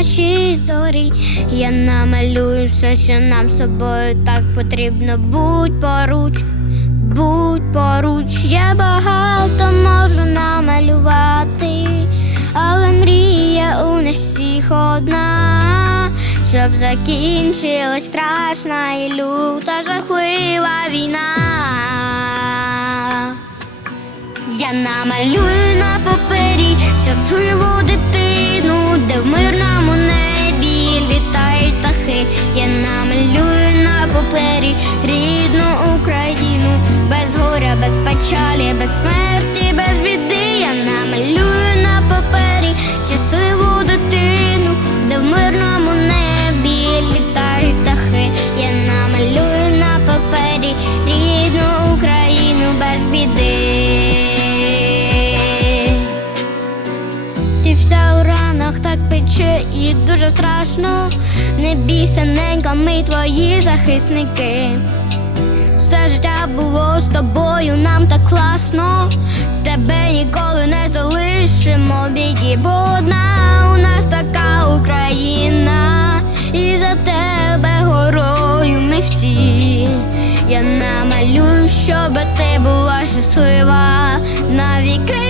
папері наші історії, я намалюю все, що нам з собою так потрібно. Будь поруч, будь поруч, я багато можу намалювати, але мрія у нас всіх одна, щоб закінчилась страшна і люта жахлива війна. Я намалюю на папері щасливу дитину, де в мирному небі ранах і дуже страшно. Не бійся, ненька, ми твої захисники. Все життя було з тобою, нам так класно. Тебе ніколи не залишимо біді, бо одна у нас така Україна, і за тебе горою ми всі. Я намалюю, щоб ти була щаслива навіки.